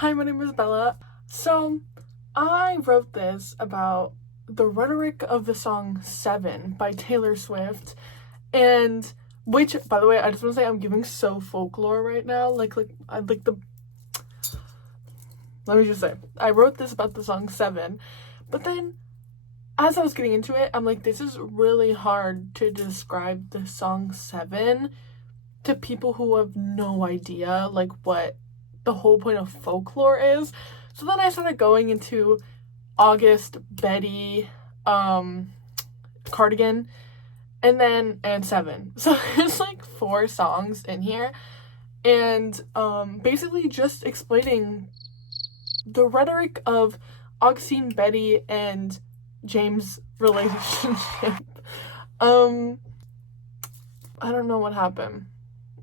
Hi, my name is Bella. So, I wrote this about the rhetoric of the song 7 by Taylor Swift, and which, by the way, I just want to say I'm giving so folklore right now. Let me just say, I wrote this about the song 7, but then as I was getting into it, I'm like, this is really hard to describe the song 7 to people who have no idea, like, what the whole point of folklore is. So then I started going into August, Betty, Cardigan, and 7. So there's like 4 songs in here, and basically just explaining the rhetoric of Augustine, Betty, and James' relationship. I don't know what happened.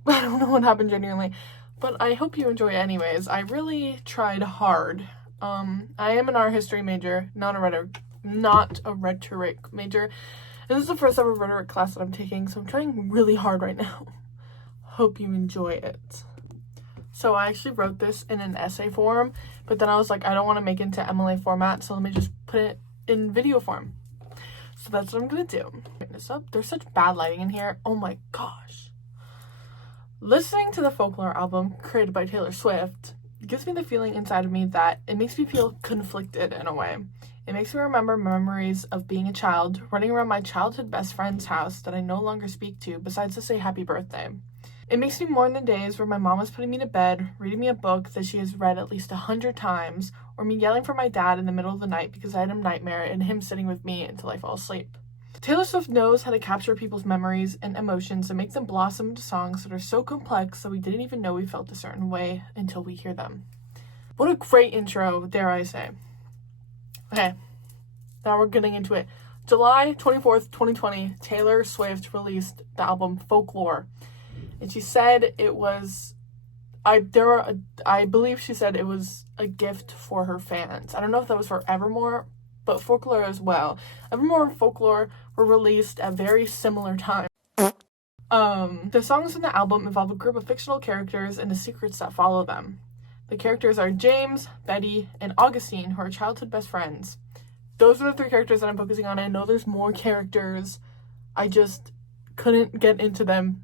I don't know what happened genuinely, but I hope you enjoy it anyways. I really tried hard. I am an art history major, not a rhetoric major. And this is the first ever rhetoric class that I'm taking, so I'm trying really hard right now. Hope you enjoy it. So I actually wrote this in an essay form, but then I was like, I don't want to make it into MLA format, so let me just put it in video form. So that's what I'm gonna do. Bring this up. There's such bad lighting in here. Oh my gosh. Listening to the Folklore album created by Taylor Swift gives me the feeling inside of me that it makes me feel conflicted in a way. It makes me remember memories of being a child, running around my childhood best friend's house that I no longer speak to, besides to say happy birthday. It makes me mourn the days where my mom was putting me to bed, reading me a book that she has read at least 100 times, or me yelling for my dad in the middle of the night because I had a nightmare and him sitting with me until I fall asleep. Taylor Swift knows how to capture people's memories and emotions and make them blossom into songs that are so complex that we didn't even know we felt a certain way until we hear them. What a great intro, dare I say. Okay, now we're getting into it. July 24th, 2020, Taylor Swift released the album Folklore. And she said it was, I believe she said it was a gift for her fans. I don't know if that was for Evermore, but Folklore as well. Evermore and Folklore were released at very similar times. The songs in the album involve a group of fictional characters and the secrets that follow them. The characters are James, Betty, and Augustine, who are childhood best friends. Those are the 3 characters that I'm focusing on. I know there's more characters. I just couldn't get into them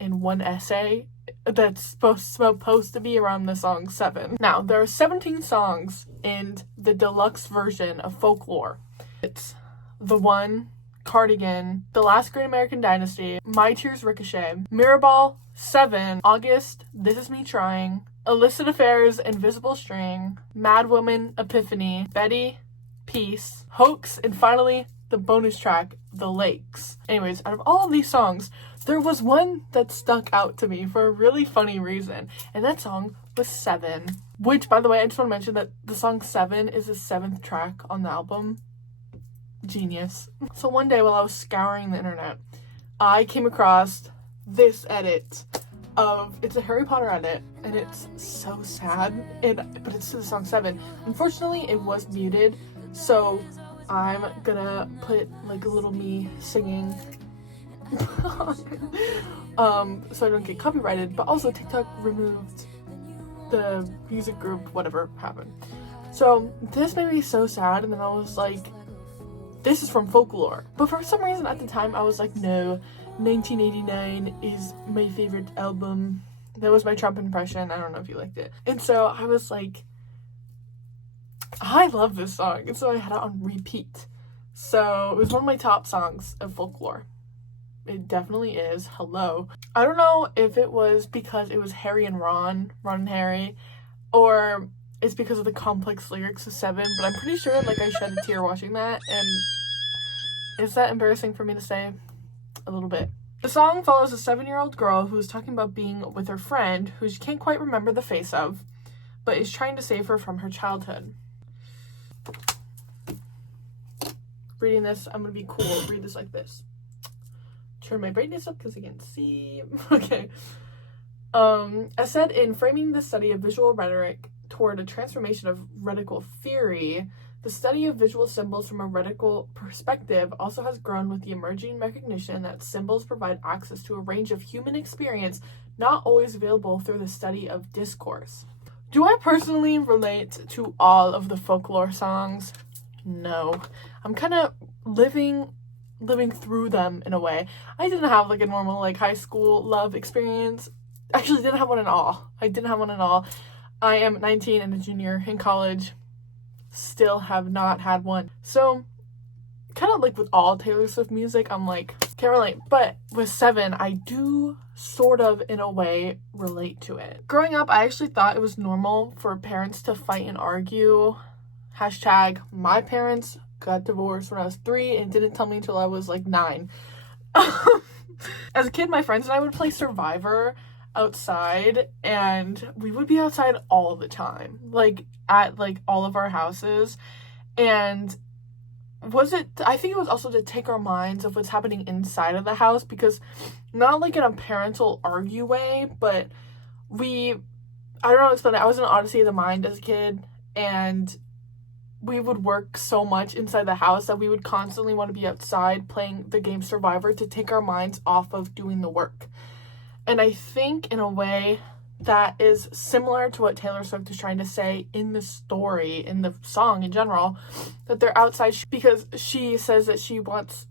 in one essay that's supposed to be around the song 7. Now, there are 17 songs in the deluxe version of Folklore. It's The One, Cardigan, The Last Great American Dynasty, My Tears Ricochet, Mirrorball, 7, August, This Is Me Trying, Illicit Affairs, Invisible String, Mad Woman, Epiphany, Betty, Peace, Hoax, and finally, the bonus track, The Lakes. Anyways, out of all of these songs, there was one that stuck out to me for a really funny reason, and that song was 7. Which, by the way, I just want to mention that the song 7 is the 7th track on the album. Genius. So one day while I was scouring the internet, I came across this edit of, it's a Harry Potter edit, and it's so sad, but it's to the song 7. Unfortunately, it was muted, so I'm gonna put like a little me singing so I don't get copyrighted, but also TikTok removed the music group, whatever happened. So this made me so sad, and then I was like, this is from Folklore. But for some reason at the time I was like, no, 1989 is my favorite album. That was my Trump impression. I don't know if you liked it. And so I was like, I love this song, and so I had it on repeat. So it was one of my top songs of Folklore. It definitely is. Hello. I don't know if it was because it was Harry and Ron and Harry, or it's because of the complex lyrics of 7, but I'm pretty sure like I shed a tear watching that, and is that embarrassing for me to say? A little bit. The song follows a 7-year-old girl who is talking about being with her friend who she can't quite remember the face of, but is trying to save her from her childhood. Reading this, I'm gonna be cool. Read this like this. Turn my brightness up because I can't see. Okay. As said in Framing the Study of Visual Rhetoric Toward a Transformation of Rhetorical Theory, the study of visual symbols from a rhetorical perspective also has grown with the emerging recognition that symbols provide access to a range of human experience not always available through the study of discourse. Do I personally relate to all of the folklore songs? No. I'm kind of living through them in a way. I didn't have like a normal like high school love experience. Actually, didn't have one at all. I didn't have one at all. I am 19 and a junior in college. Still have not had one. So, kind of like with all Taylor Swift music, I'm like, can't relate. But with Seven, I do sort of, in a way, relate to it. Growing up, I actually thought it was normal for parents to fight and argue. Hashtag, my parents got divorced when I was 3 and didn't tell me until I was like 9. As a kid, my friends and I would play Survivor outside, and we would be outside all the time, like at like all of our houses. And I think it was also to take our minds of what's happening inside of the house, because not like in a parental argue way, but I don't know how to explain it. I was in Odyssey of the Mind as a kid, and we would work so much inside the house that we would constantly want to be outside playing the game Survivor to take our minds off of doing the work. And I think in a way that is similar to what Taylor Swift is trying to say in the story, in the song in general, that they're outside because she says that she wants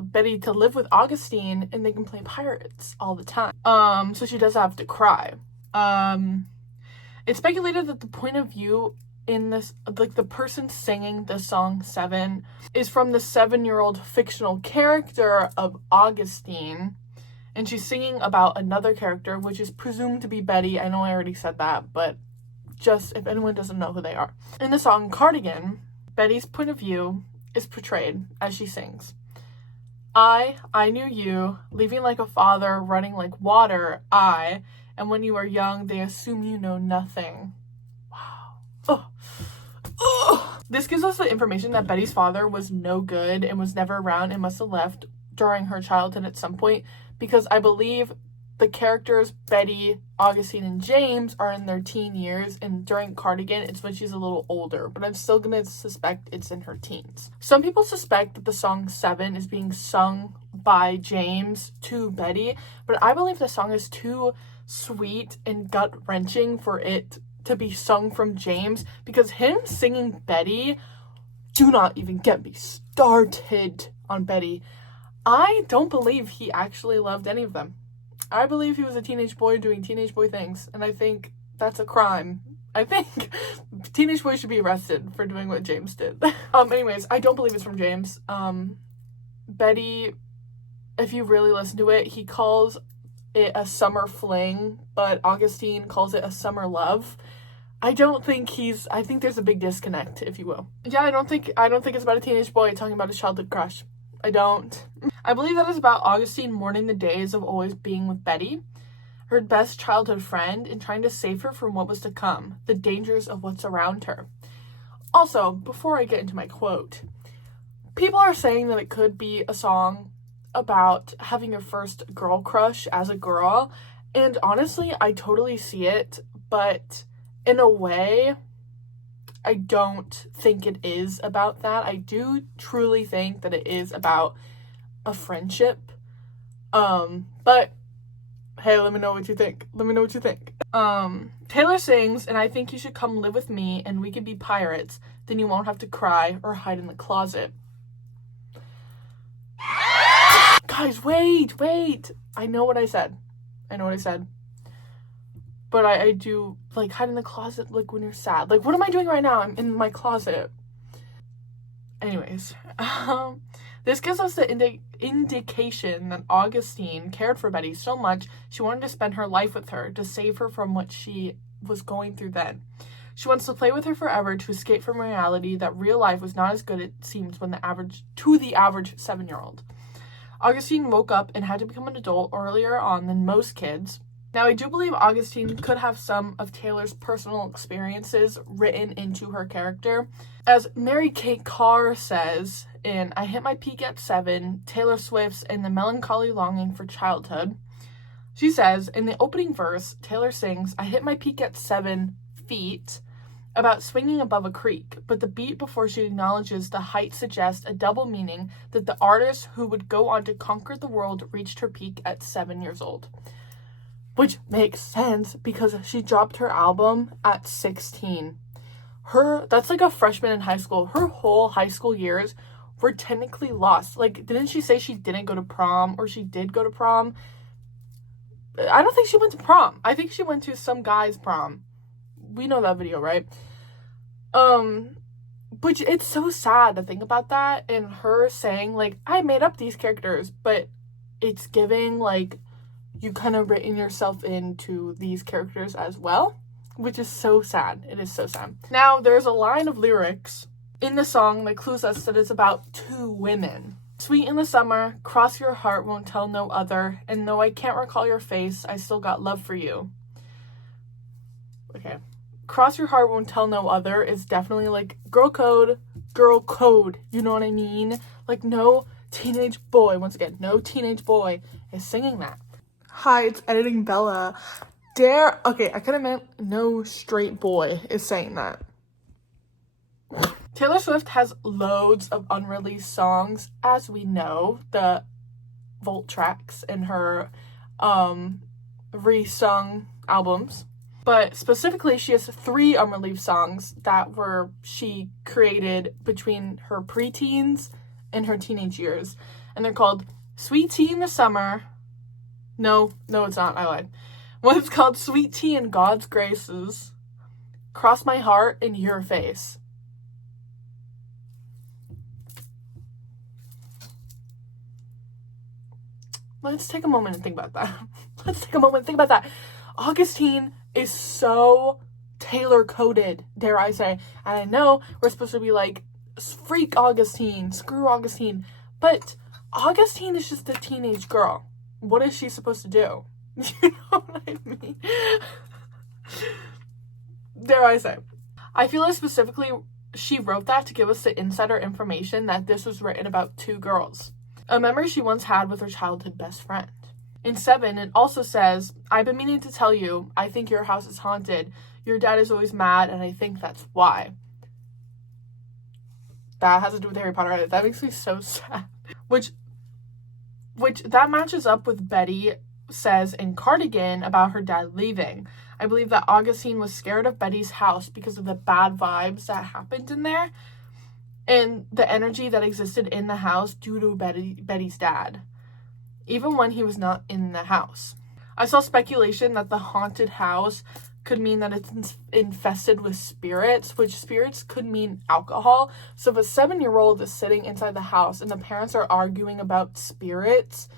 Betty to live with Augustine and they can play pirates all the time. So she does have to cry. It's speculated that the point of view in this, like the person singing the song Seven, is from the 7-year-old fictional character of Augustine. And she's singing about another character, which is presumed to be Betty. I know I already said that, but just if anyone doesn't know who they are. In the song Cardigan, Betty's point of view is portrayed as she sings. I knew you, leaving like a father, running like water, and when you are young, they assume you know nothing. Wow. Oh. This gives us the information that Betty's father was no good and was never around and must have left during her childhood at some point, because I believe the characters Betty, Augustine, and James are in their teen years, and during Cardigan, it's when she's a little older, but I'm still gonna suspect it's in her teens. Some people suspect that the song Seven is being sung by James to Betty, but I believe the song is too sweet and gut-wrenching for it to be sung from James, because him singing Betty, do not even get me started on Betty. I don't believe he actually loved any of them. I believe he was a teenage boy doing teenage boy things, and I think that's a crime. I think teenage boys should be arrested for doing what James did. Anyways, I don't believe it's from James. Betty, if you really listen to it, he calls it a summer fling, but Augustine calls it a summer love. I think there's a big disconnect, if you will. Yeah, I don't think it's about a teenage boy talking about his childhood crush. I don't. I believe that is about Augustine mourning the days of always being with Betty, her best childhood friend, and trying to save her from what was to come, the dangers of what's around her. Also, before I get into my quote, people are saying that it could be a song about having your first girl crush as a girl, and honestly, I totally see it, but in a way, I don't think it is about that. I do truly think that it is about a friendship. But hey, let me know what you think. Taylor sings, and I think you should come live with me and we could be pirates. Then you won't have to cry or hide in the closet. Guys, wait. I know what I said. But I do, like, hide in the closet, like, when you're sad. Like, what am I doing right now? I'm in my closet. Anyways, this gives us the indication that Augustine cared for Betty so much, she wanted to spend her life with her, to save her from what she was going through then. She wants to play with her forever, to escape from reality that real life was not as good it seems to the average 7-year-old. Augustine woke up and had to become an adult earlier on than most kids. Now, I do believe Augustine could have some of Taylor's personal experiences written into her character. As Mary Kate Carr says in I Hit My Peak at 7, Taylor Swift's and the Melancholy Longing for Childhood, she says, in the opening verse, Taylor sings, I hit my peak at 7 feet, about swinging above a creek, but the beat before she acknowledges the height suggests a double meaning that the artist who would go on to conquer the world reached her peak at 7 years old. which makes sense because she dropped her album at 16. That's like a freshman in high school. Her whole high school years were technically lost. Like, didn't she say she didn't go to prom, or she did go to prom? I don't think she went to prom. I think she went to some guy's prom. We know that video, right? But it's so sad to think about that, and her saying, like, I made up these characters, but it's giving, like, you kind of written yourself into these characters as well, which is so sad. It is so sad. Now, there's a line of lyrics in the song that clues us that it's about two women. Sweet in the summer, cross your heart, won't tell no other, and though I can't recall your face, I still got love for you. Okay. Cross your heart, won't tell no other is definitely like girl code, you know what I mean? Like, no teenage boy, once again, no teenage boy is singing that. Hi, it's Editing Bella. Okay, I could have meant no straight boy is saying that. Taylor Swift has loads of unreleased songs, as we know, the Volt tracks in her resung albums. But specifically, she has 3 unreleased songs that she created between her preteens and her teenage years. And they're called Sweet Tea in the Summer. No, it's not. I lied. One is called Sweet Tea in God's Graces. Cross My Heart in Your Face. Let's take a moment and think about that. Augustine is so Taylor-coded, dare I say. And I know we're supposed to be like, freak Augustine, screw Augustine. But Augustine is just a teenage girl. What is she supposed to do? You know what I mean? Dare I say. I feel like specifically she wrote that to give us the insider information that this was written about 2 girls. A memory she once had with her childhood best friend. In 7, it also says, I've been meaning to tell you, I think your house is haunted. Your dad is always mad, and I think that's why. That has to do with Harry Potter. That makes me so sad. Which that matches up with Betty says in Cardigan about her dad leaving. I believe that Augustine was scared of Betty's house because of the bad vibes that happened in there and the energy that existed in the house due to Betty's dad, even when he was not in the house. I saw speculation that the haunted house could mean that it's infested with spirits, which spirits could mean alcohol. So if a 7-year-old is sitting inside the house and the parents are arguing about spirits,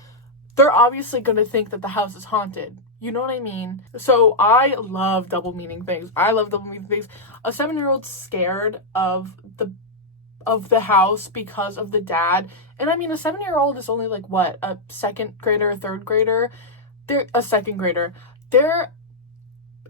they're obviously going to think that the house is haunted. You know what I mean? So I love double meaning things. A 7-year-old's scared of the house because of the dad. And I mean, a 7-year-old is only like, what, a second grader, a third grader? They're a second grader.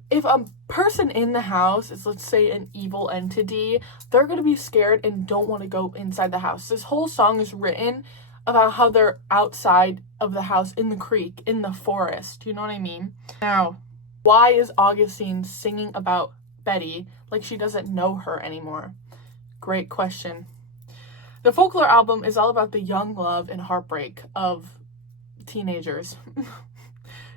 If a person in the house is, let's say, an evil entity, they're going to be scared and don't want to go inside the house. This whole song is written about how they're outside of the house, in the creek, in the forest. You know what I mean? Now, why is Augustine singing about Betty like she doesn't know her anymore? Great question. The Folklore album is all about the young love and heartbreak of teenagers.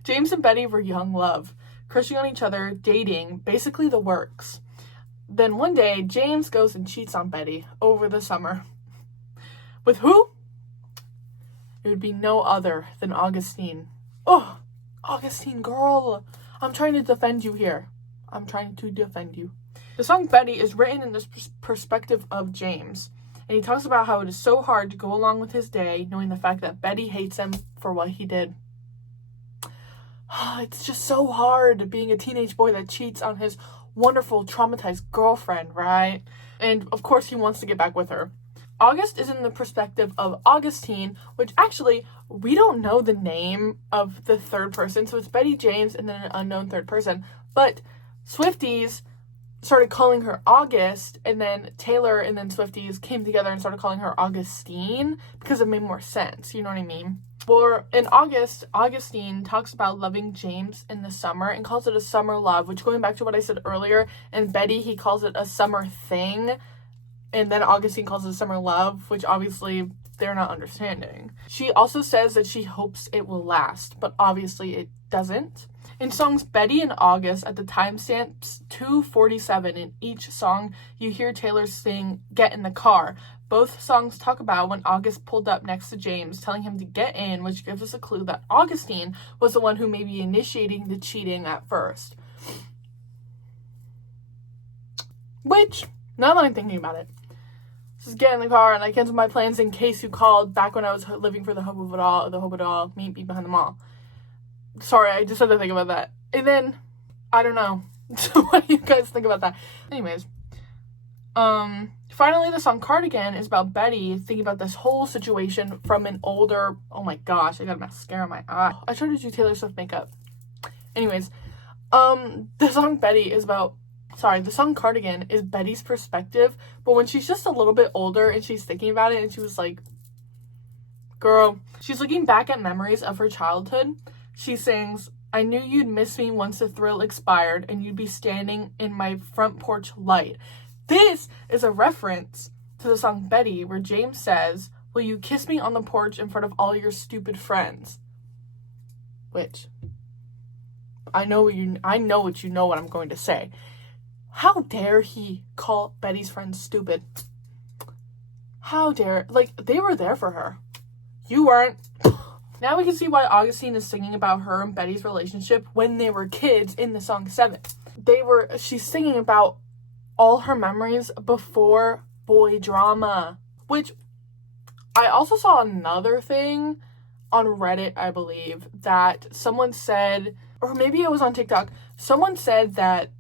James and Betty were young love, crushing on each other, dating, basically the works. Then one day, James goes and cheats on Betty over the summer. With who? It would be no other than Augustine. Oh, Augustine, girl. I'm trying to defend you here. The song Betty is written in this perspective of James, and he talks about how it is so hard to go along with his day knowing the fact that Betty hates him for what he did. It's just so hard being a teenage boy that cheats on his wonderful, traumatized girlfriend, right? And of course he wants to get back with her. August is in the perspective of Augustine, which actually, we don't know the name of the third person, so it's Betty James and then an unknown third person, but Swifties started calling her August, and then Taylor and then Swifties came together and started calling her Augustine because it made more sense, you know what I mean? For in August, Augustine talks about loving James in the summer and calls it a summer love, which, going back to what I said earlier, and Betty, he calls it a summer thing, and then Augustine calls it a summer love, which obviously they're not understanding. She also says that she hopes it will last, but obviously it doesn't. In songs Betty and August, at the timestamps 2:47 in each song, you hear Taylor sing Get in the Car. Both songs talk about when August pulled up next to James, telling him to get in, which gives us a clue that Augustine was the one who may be initiating the cheating at first. Which, now that I'm thinking about it, just get in the car and I canceled my plans in case you called back when I was living for the hope of it all, meet me behind the mall. Sorry, I just had to think about that. And then, I don't know. So what do you guys think about that? Anyways, finally the song Cardigan is about Betty thinking about this whole situation from an older, oh my gosh, I got mascara in my eye. I tried to do Taylor Swift makeup. Anyways, the song Cardigan is Betty's perspective, but when she's just a little bit older and she's thinking about it and she was like, girl, she's looking back at memories of her childhood. She sings, I knew you'd miss me once the thrill expired and you'd be standing in my front porch light. This is a reference to the song Betty where James says, will you kiss me on the porch in front of all your stupid friends? Which, I know what you know what I'm going to say. How dare he call Betty's friends stupid? How dare, they were there for her. You weren't. Now we can see why Augustine is singing about her and Betty's relationship when they were kids in the song 7. She's singing about all her memories before boy drama. Which, I also saw another thing on Reddit, I believe, that someone said, or maybe it was on TikTok, someone said that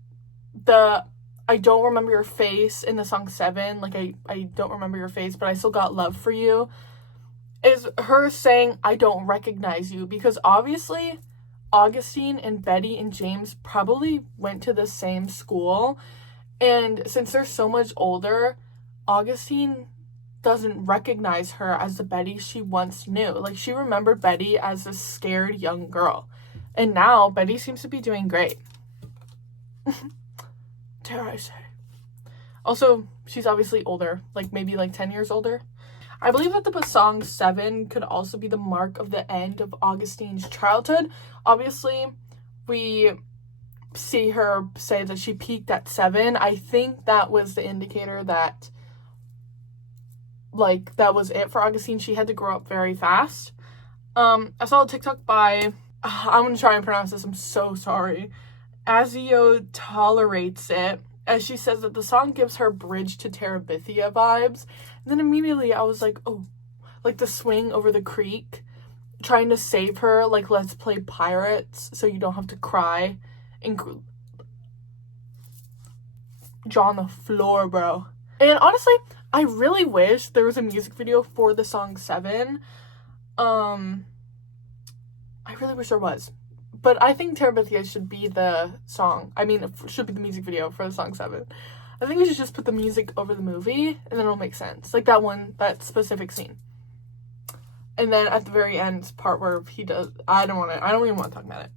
I don't remember your face in the song 7, I don't remember your face, but I still got love for you, is her saying, I don't recognize you, because obviously Augustine and Betty and James probably went to the same school, and since they're so much older, Augustine doesn't recognize her as the Betty she once knew. She remembered Betty as a scared young girl, and now Betty seems to be doing great. Dare I say. Also, she's obviously older, maybe 10 years older. I believe that the song 7 could also be the mark of the end of Augustine's childhood. Obviously, we see her say that she peaked at 7. I think that was the indicator that, that was it for Augustine. She had to grow up very fast. I saw a TikTok by, I'm going to try and pronounce this, I'm so sorry. Azio Tolerates It, as she says that the song gives her Bridge to Terabithia vibes. And then immediately I was like, oh, the swing over the creek, trying to save her, let's play pirates so you don't have to cry. And jaw on the floor, bro. And honestly, I really wish there was a music video for the song 7. I really wish there was. But I think Terabithia should be the song. It should be the music video for the song 7. I think we should just put the music over the movie, and then it'll make sense. That specific scene. And then at the very end part where he does, I don't even want to talk about it.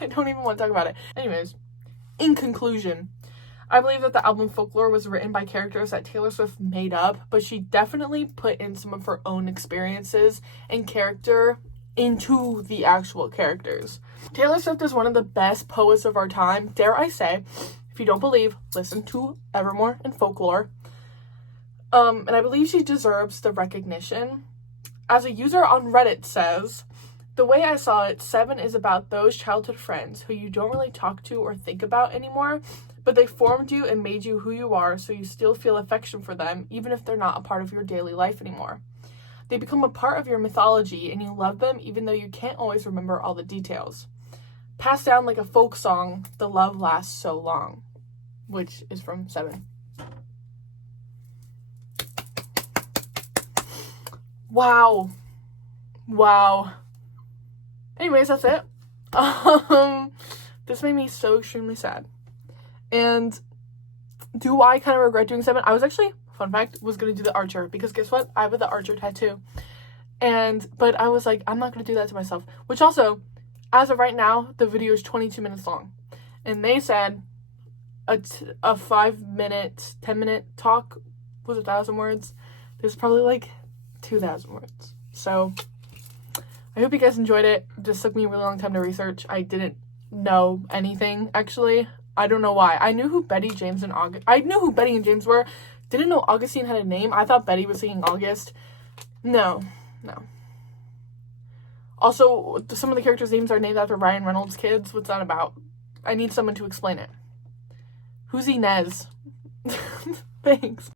I don't even want to talk about it. Anyways, in conclusion, I believe that the album Folklore was written by characters that Taylor Swift made up, but she definitely put in some of her own experiences and character into the actual characters. Taylor Swift is one of the best poets of our time, dare I say. If you don't believe, listen to Evermore and Folklore. And I believe she deserves the recognition. As a user on Reddit says, the way I saw it, 7 is about those childhood friends who you don't really talk to or think about anymore, but they formed you and made you who you are, so you still feel affection for them, even if they're not a part of your daily life anymore. They become a part of your mythology, and you love them even though you can't always remember all the details. Passed down like a folk song, the love lasts so long. Which is from 7. Wow. Anyways, that's it. This made me so extremely sad. And do I kind of regret doing 7? I was actually, fun fact, was going to do the Archer. Because guess what? I have the Archer tattoo. But I was like, I'm not going to do that to myself. Which also, as of right now, the video is 22 minutes long. And they said a 5-minute, 10-minute talk was 1,000 words. There's probably 2,000 words. So I hope you guys enjoyed it. This took me a really long time to research. I didn't know anything, actually. I don't know why. I knew who Betty, James, and August... I knew who Betty and James were. Didn't know Augustine had a name. I thought Betty was singing August. No. Also, some of the characters' names are named after Ryan Reynolds' kids. What's that about? I need someone to explain it. Who's Inez? Thanks.